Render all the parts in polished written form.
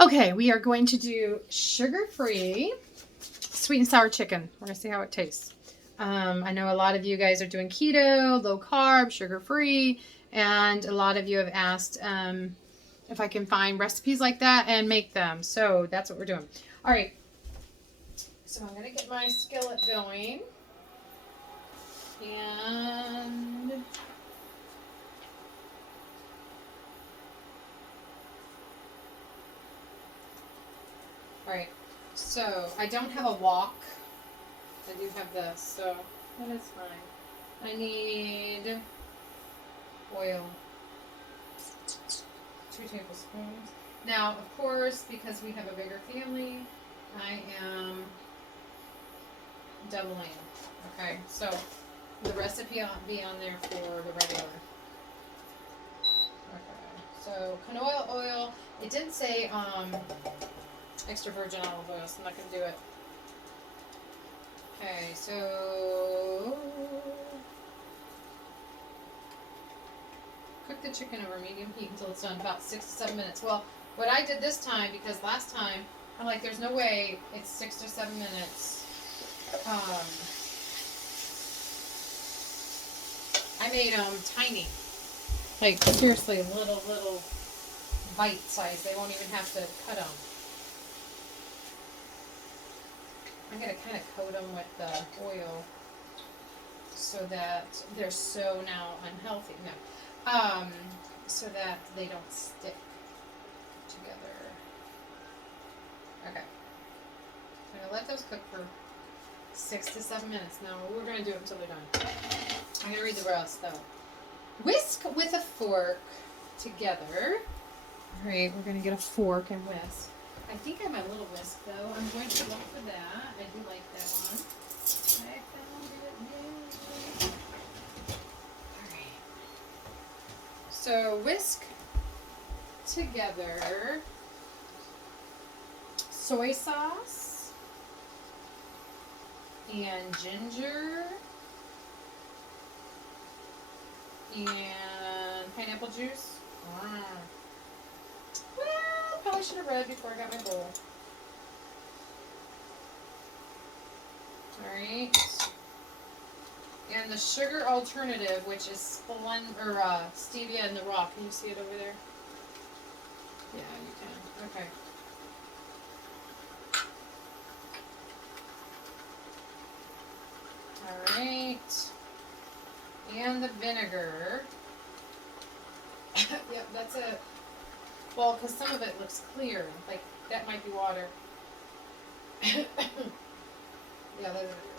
Okay, we are going to do sugar-free sweet and sour chicken. We're going to see how it tastes. I know a lot of you guys are doing keto, low carb, sugar-free, and a lot of you have asked if I can find recipes like that and make them. So that's what we're doing. All right. So I'm going to get my skillet going. And all right. So I don't have a wok. I do have this, so that is fine. I need oil. 2 tablespoons. Now, of course, because we have a bigger family, I am doubling. Okay, so the recipe will be on there for the regular. Okay, so canola oil. It didn't say extra virgin olive oil, so I'm not going to do it. Okay, so cook the chicken over medium heat until it's done, about 6 to 7 minutes. Well, what I did this time, because last time I'm like, there's no way it's 6 to 7 minutes. I made them tiny, like seriously little bite size. They won't even have to cut them. I'm going to kind of coat them with the oil so that they're so now unhealthy. No. So that they don't stick together. Okay. I'm going to let those cook for 6 to 7 minutes. Now we're going to do it until they're done. I'm going to read the rest though. Whisk with a fork together. All right, we're going to get a fork and whisk. I think I have my little whisk though. I'm going to look for that. I do like that one. I found it. Alright. So whisk together soy sauce and ginger and pineapple juice. Well, probably should have read before I got my bowl. Alright. And the sugar alternative, which is Stevia in the raw. Can you see it over there? Yeah, you can. Okay. Alright. And the vinegar. Yep, that's it. Well, because some of it looks clear. Like, that might be water. Yeah,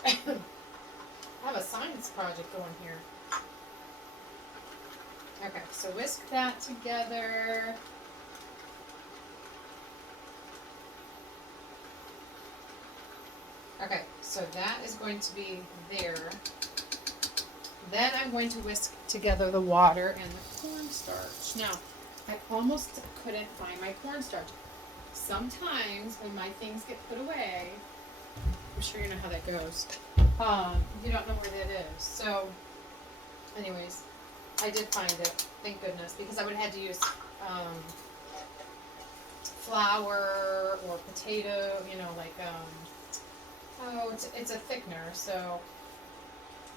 I have a science project going here. Okay, so whisk that together. Okay, so that is going to be there. Then I'm going to whisk together the water and the cornstarch. Now, I almost couldn't find my cornstarch. Sometimes when my things get put away, I'm sure you know how that goes. You don't know where that is. So, anyways, I did find it. Thank goodness, because I would have had to use flour or potato. You know, like it's a thickener. So,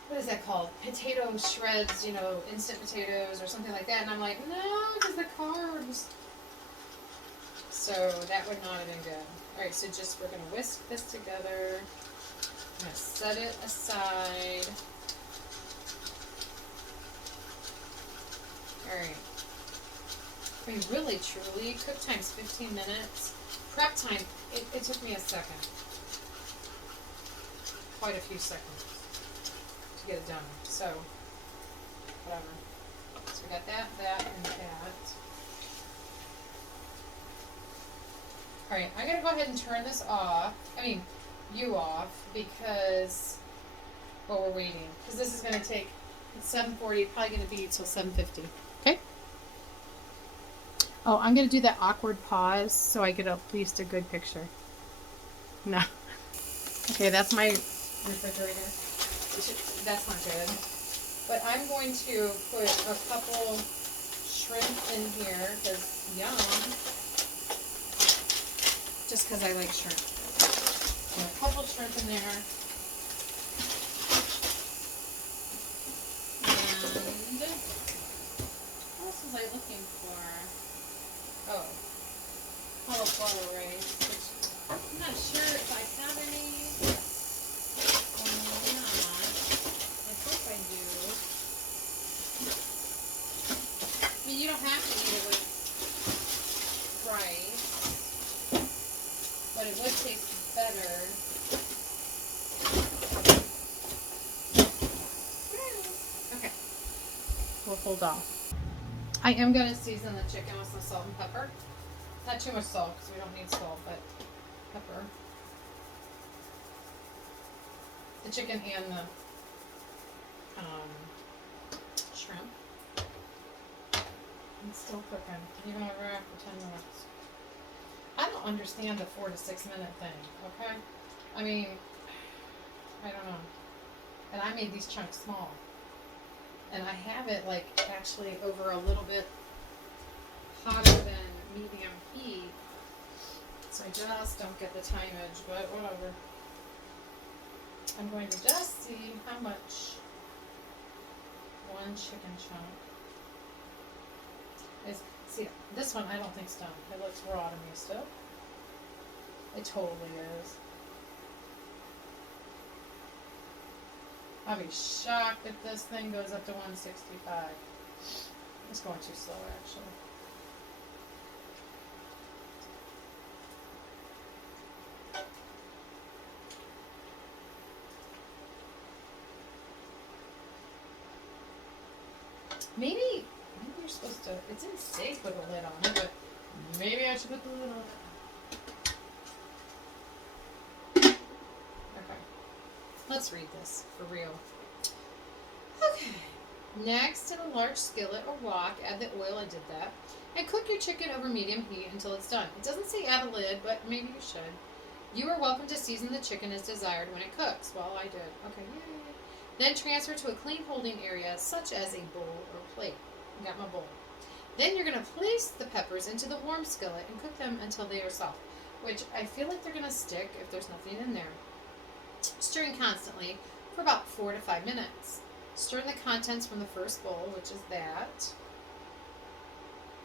what is that called? Potato shreds. You know, instant potatoes or something like that. And I'm like, no, because the carbs. So that would not have been good. Alright, so just we're going to whisk this together. I'm going to set it aside. Alright. I mean, really, truly, cook time's 15 minutes. Prep time, it took me a second. Quite a few seconds to get it done. So, whatever. So we got that, and that. Alright, I'm going to go ahead and turn this off. You off, because, well, we're waiting. Because this is going to take, it's 7:40, probably going to be until 7:50. Okay? Oh, I'm going to do that awkward pause so I get at least a good picture. No. Okay, that's my refrigerator. That's not good. But I'm going to put a couple shrimp in here, because yum. just because I like shrimp. And a couple shrimp in there. And what else was I looking for? Oh, cauliflower rice, which I'm not sure if I have any or not. I hope I do. I mean, you don't have to eat it with rice, but it would taste better. Okay, we'll hold off. I am going to season the chicken with some salt and pepper. Not too much salt because we don't need salt, but pepper. The chicken and the shrimp. It's still cooking, even over after 10 minutes. I don't understand the 4 to 6 minute thing, okay? I mean, I don't know. And I made these chunks small. And I have it like actually over a little bit hotter than medium heat. So I just don't get the timeage, but whatever. I'm going to just see how much one chicken chunk is. See, this one I don't think's done. It looks raw to me still. It totally is. I'll be shocked if this thing goes up to 165. It's going too slow, actually. Maybe you're supposed to, it's in safe with a lid on it, but maybe I should put the lid on it. Okay. Let's read this for real. Okay. Next, in a large skillet or wok, add the oil, I did that, and cook your chicken over medium heat until it's done. It doesn't say add a lid, but maybe you should. You are welcome to season the chicken as desired when it cooks. Well, I did. Okay, yay. Then transfer to a clean holding area, such as a bowl or plate. I got my bowl. Then you're going to place the peppers into the warm skillet and cook them until they are soft, which I feel like they're going to stick if there's nothing in there. Stirring constantly for about 4 to 5 minutes. Stir in the contents from the first bowl, which is that,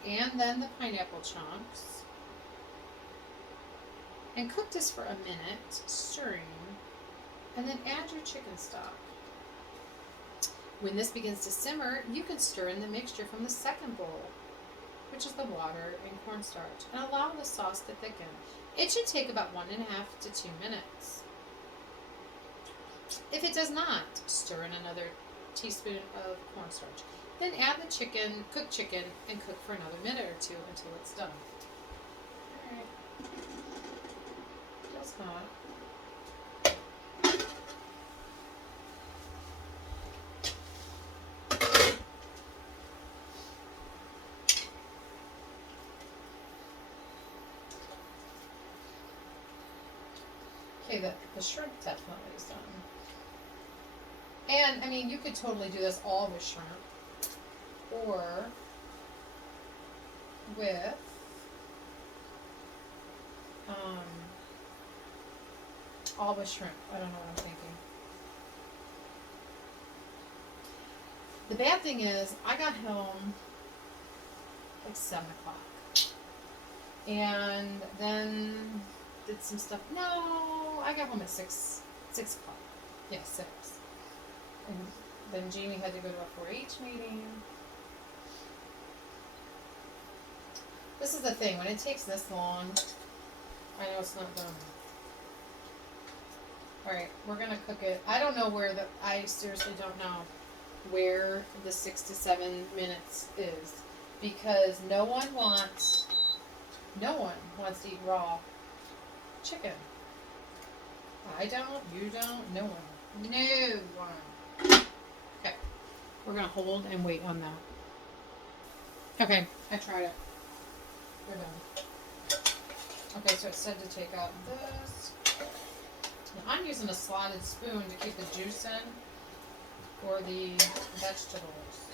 and then the pineapple chunks. And cook this for a minute, stirring, and then add your chicken stock. When this begins to simmer, you can stir in the mixture from the second bowl, which is the water and cornstarch, and allow the sauce to thicken. It should take about 1.5 to 2 minutes. If it does not, stir in another teaspoon of cornstarch. Then add the chicken, cooked chicken, and cook for another minute or 2 until it's done. Alright. Just not. Okay, the shrimp definitely is done. And, I mean, you could totally do this all with shrimp. Or with all with shrimp. I don't know what I'm thinking. The bad thing is, I got home like 7 o'clock. And then did some stuff. No, I got home at 6 o'clock. Yeah, 6. And then Jamie had to go to a 4-H meeting. This is the thing, when it takes this long, I know it's not done. Alright, we're gonna cook it. I don't know where I seriously don't know where the 6 to 7 minutes is. Because no one wants to eat raw chicken. I don't, you don't, no one. No one. Okay, we're gonna hold and wait on that. Okay, I tried it. We're done. Okay, so it said to take out this. Now I'm using a slotted spoon to keep the juice in for the vegetables.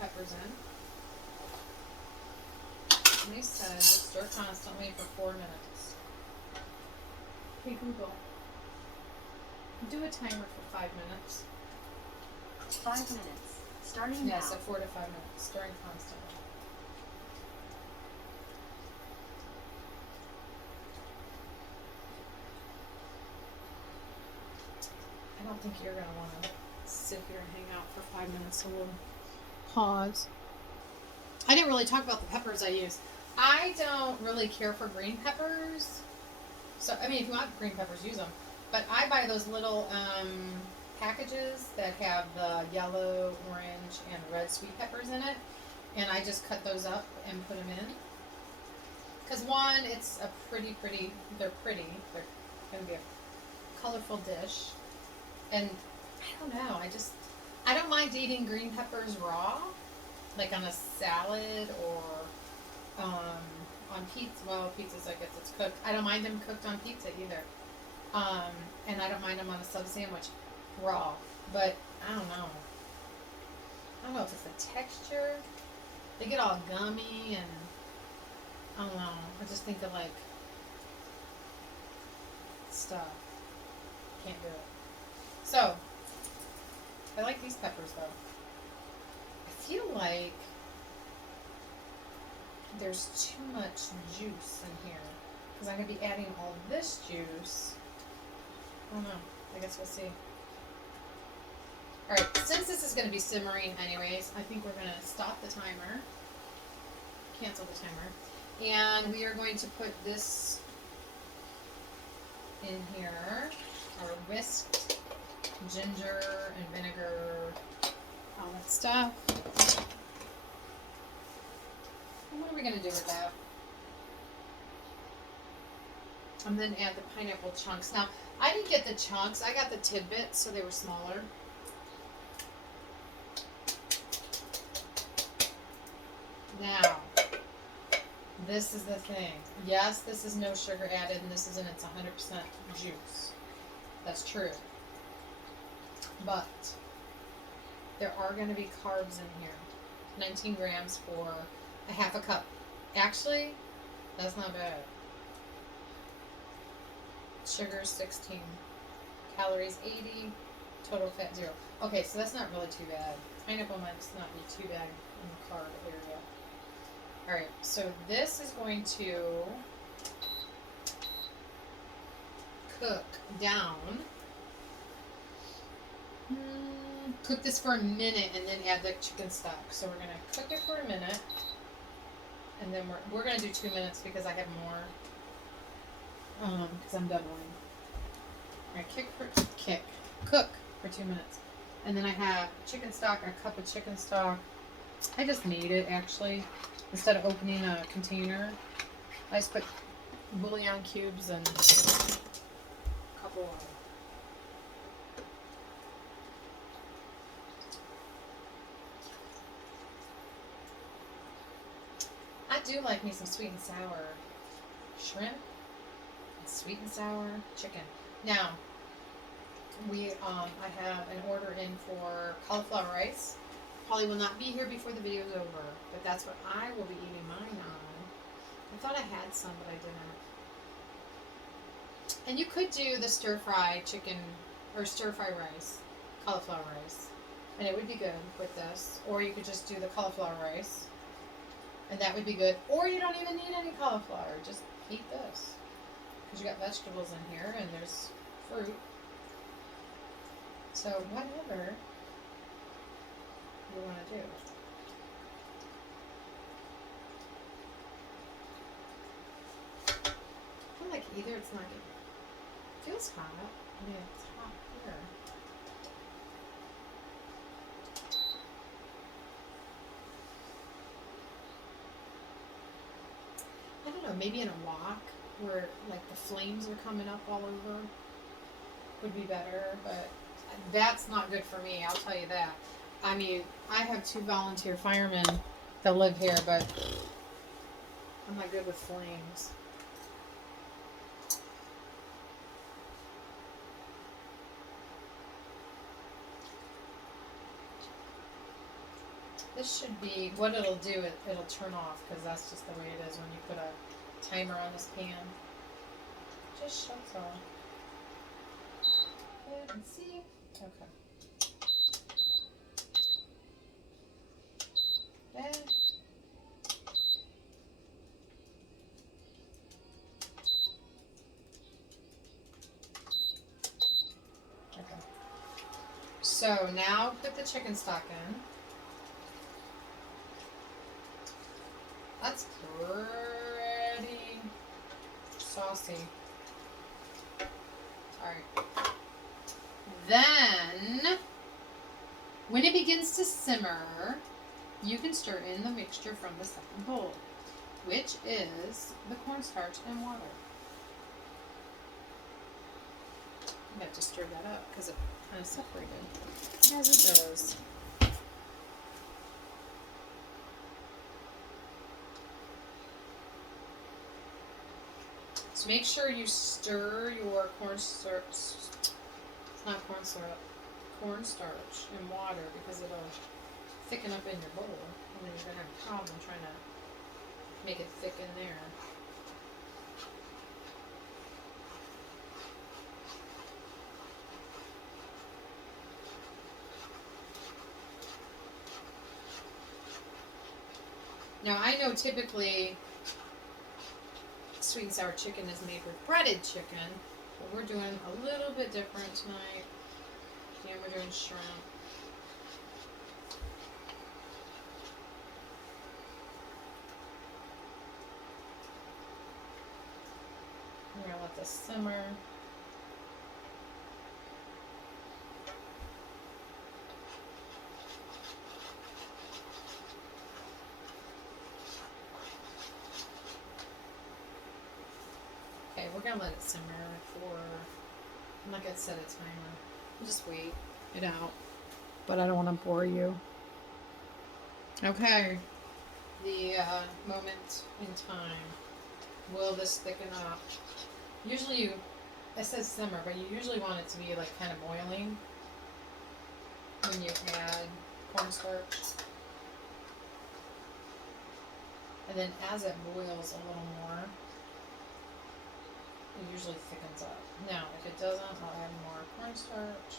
peppers in. And they said just stir constantly for 4 minutes. Hey Google, do a timer for 5 minutes. 5 minutes. Starting Yes, now. at 4 to 5 minutes, stirring constantly. I don't think you're going to want to sit here and hang out for 5 minutes, so we'll pause. I didn't really talk about the peppers I use. I don't really care for green peppers. So, I mean, if you want green peppers, use them. But I buy those little packages that have the yellow, orange, and red sweet peppers in it. And I just cut those up and put them in. Because one, it's a pretty, they're pretty. They're going to be a colorful dish. And I don't know, I don't mind eating green peppers raw. Like on a salad or on pizza. Well, pizza's, I guess it's cooked. I don't mind them cooked on pizza either. And I don't mind them on a sub sandwich raw. But I don't know. I don't know if it's the texture. They get all gummy and I don't know. I just think of like stuff. Can't do it. So, I like these peppers though. I feel like there's too much juice in here because I'm going to be adding all this juice. I don't know. I guess we'll see. Alright, since this is going to be simmering anyways, I think we're going to stop the timer. Cancel the timer. And we are going to put this in here. Our whisked ginger and vinegar, all that stuff. And what are we going to do with that? And then add the pineapple chunks. Now, I didn't get the chunks. I got the tidbits, so they were smaller. Now, this is the thing. Yes, this is no sugar added, and this is in its 100% juice. That's true. But there are going to be carbs in here. 19 grams for a half a cup. Actually, that's not bad. Sugar 16. Calories 80. Total fat 0. Okay, so that's not really too bad. Pineapple might not be too bad in the carb area. Alright, so this is going to cook down. Cook this for a minute and then add the chicken stock. So we're going to cook it for a minute. And then we're going to do 2 minutes because I have more. Because I'm doubling. Alright, cook for 2 minutes. And then I have chicken stock, a cup of chicken stock. I just made it actually. Instead of opening a container, I just put bouillon cubes and a couple of I do like me some sweet and sour shrimp and sweet and sour chicken. Now, I have an order in for cauliflower rice. Probably will not be here before the video is over, but that's what I will be eating mine on. I thought I had some, but I didn't. And you could do the stir-fry chicken, or stir-fry rice, cauliflower rice, and it would be good with this. Or you could just do the cauliflower rice, and that would be good. Or you don't even need any cauliflower, just eat this. Because you got vegetables in here, and there's fruit. So whatever you want to do. I feel like either it's not good. It feels hot. I mean, it's hot here. I don't know, maybe in a wok where like the flames are coming up all over would be better, but that's not good for me, I'll tell you that. I mean, I have 2 volunteer firemen that live here, but I'm not good with flames. This should be, what it'll do, it'll turn off, because that's just the way it is when you put a timer on this pan. Just shuts off. Good, and see? Okay. There. Okay. So now put the chicken stock in. That's pretty saucy. Alright. Then, when it begins to simmer, you can stir in the mixture from the second bowl, which is the cornstarch and water. You have to stir that up because it kind of separated, as it does. So make sure you stir your cornstarch. It's not cornstarch, cornstarch and water, because it'll thicken up in your bowl, and then you're gonna have a problem trying to make it thick in there. Now I know typically sweet and sour chicken is made with breaded chicken, but we're doing a little bit different tonight. And we're doing shrimp. We're gonna let this simmer. Okay, we're gonna let it simmer for, I'm not gonna set a timer. We'll just wait it out. But I don't want to bore you. Okay. The moment in time. Will this thicken up? Usually it says simmer, but you usually want it to be like kind of boiling when you add cornstarch. And then as it boils a little more, it usually thickens up. Now, if it doesn't, I'll add more cornstarch.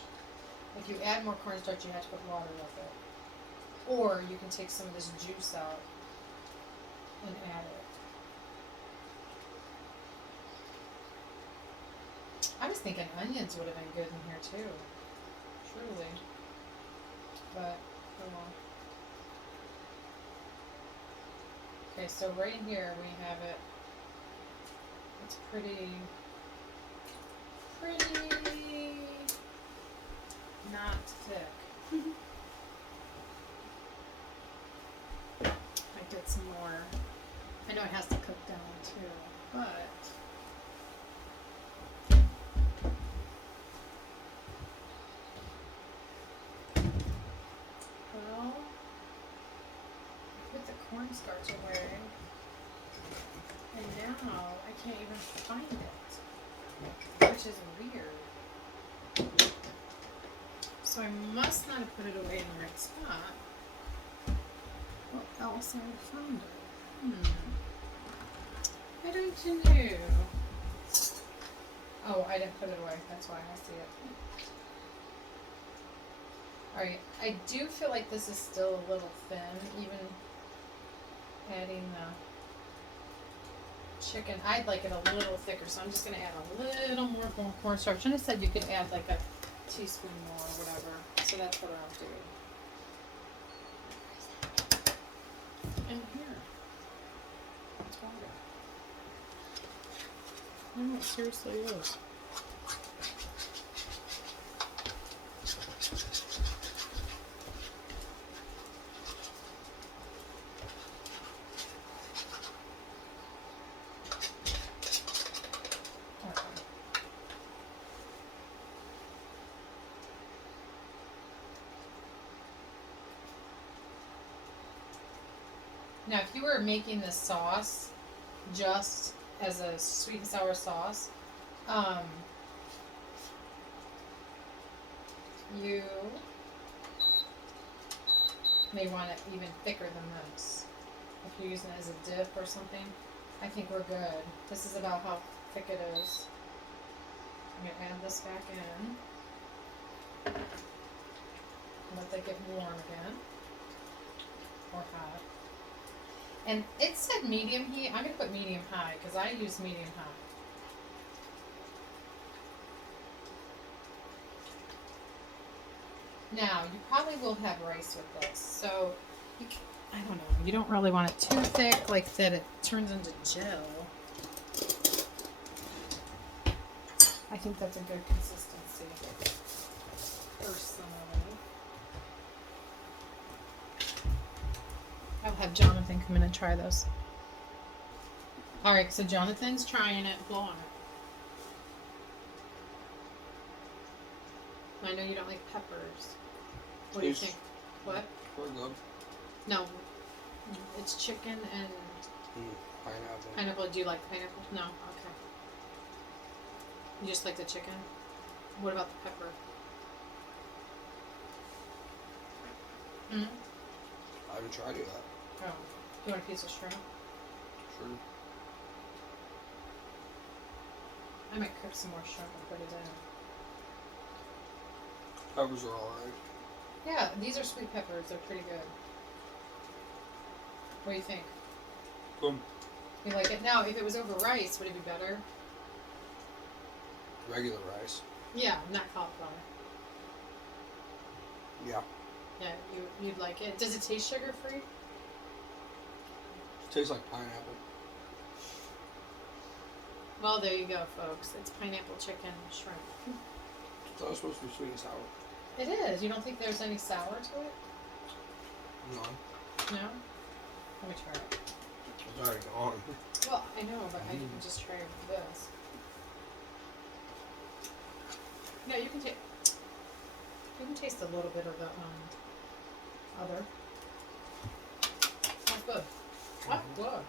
If you add more cornstarch, you have to put water with it. Or you can take some of this juice out and add it. I was thinking onions would have been good in here too. Truly. But, oh well. Okay, so right here we have it. It's pretty not thick. I get some more. I know it has to cook down too, but well, I put the cornstarch away, and now I can't even find it, which is weird. So I must not have put it away in the right spot. Or else I would have found it. I don't know. Oh, I didn't put it away. That's why I see it. Alright, I do feel like this is still a little thin, even adding the chicken. I'd like it a little thicker, so I'm just going to add a little more cornstarch. And I said you could add like a teaspoon more or whatever. So that's what I'll do. And here. It's water. No, it seriously is. Now, if you were making this sauce just as a sweet and sour sauce, you may want it even thicker than this. If you're using it as a dip or something, I think we're good. This is about how thick it is. I'm going to add this back in. Let that get warm again. Or hot. And it said medium heat. I'm going to put medium high because I use medium high. Now, you probably will have rice with this. So, I don't know. You don't really want it too thick, like that it turns into gel. I think that's a good consistency. Personally. I'll have Jonathan come in and try those. Alright, so Jonathan's trying it. Blow on it. I know you don't like peppers. What do you think? What? We're good. No. It's chicken and Pineapple. pineapple. Do you like pineapple? No? Okay. You just like the chicken? What about the pepper? Mm-hmm. I haven't tried it yet. Oh. You want a piece of shrimp? Sure. I might cook some more shrimp and put it in. Peppers are alright. Yeah, these are sweet peppers. They're pretty good. What do you think? Boom. You like it? Now, if it was over rice, would it be better? Regular rice. Yeah, not cauliflower. Yeah. Yeah, you'd like it. Does it taste sugar-free? It tastes like pineapple. Well, there you go, folks. It's pineapple chicken and shrimp. It's always supposed to be sweet and sour. It is. You don't think there's any sour to it? No. No? Let me try it. It's already gone. Well, I know, but I can just try this. No, you can taste a little bit of the other. That's good. That's good.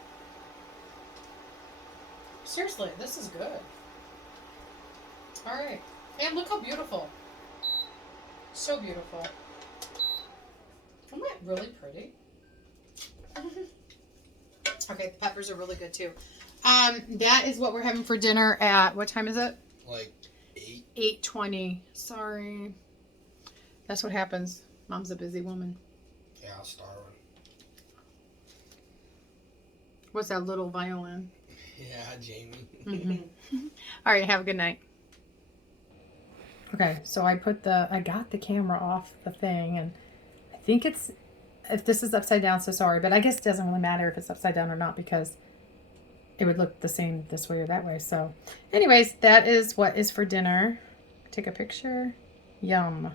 Seriously, this is good. All right, and look how beautiful. So beautiful. Isn't that really pretty? Okay, the peppers are really good too. That is what we're having for dinner at, what time is it? Like 8. 8:20. Sorry. That's what happens. Mom's a busy woman. Yeah, I'm starving. What's that little violin? Yeah, Jamie. Mm-hmm. All right, have a good night. Okay, so I got the camera off the thing, and I think if this is upside down, so sorry, but I guess it doesn't really matter if it's upside down or not because it would look the same this way or that way. So anyways, that is what is for dinner. Take a picture. Yum.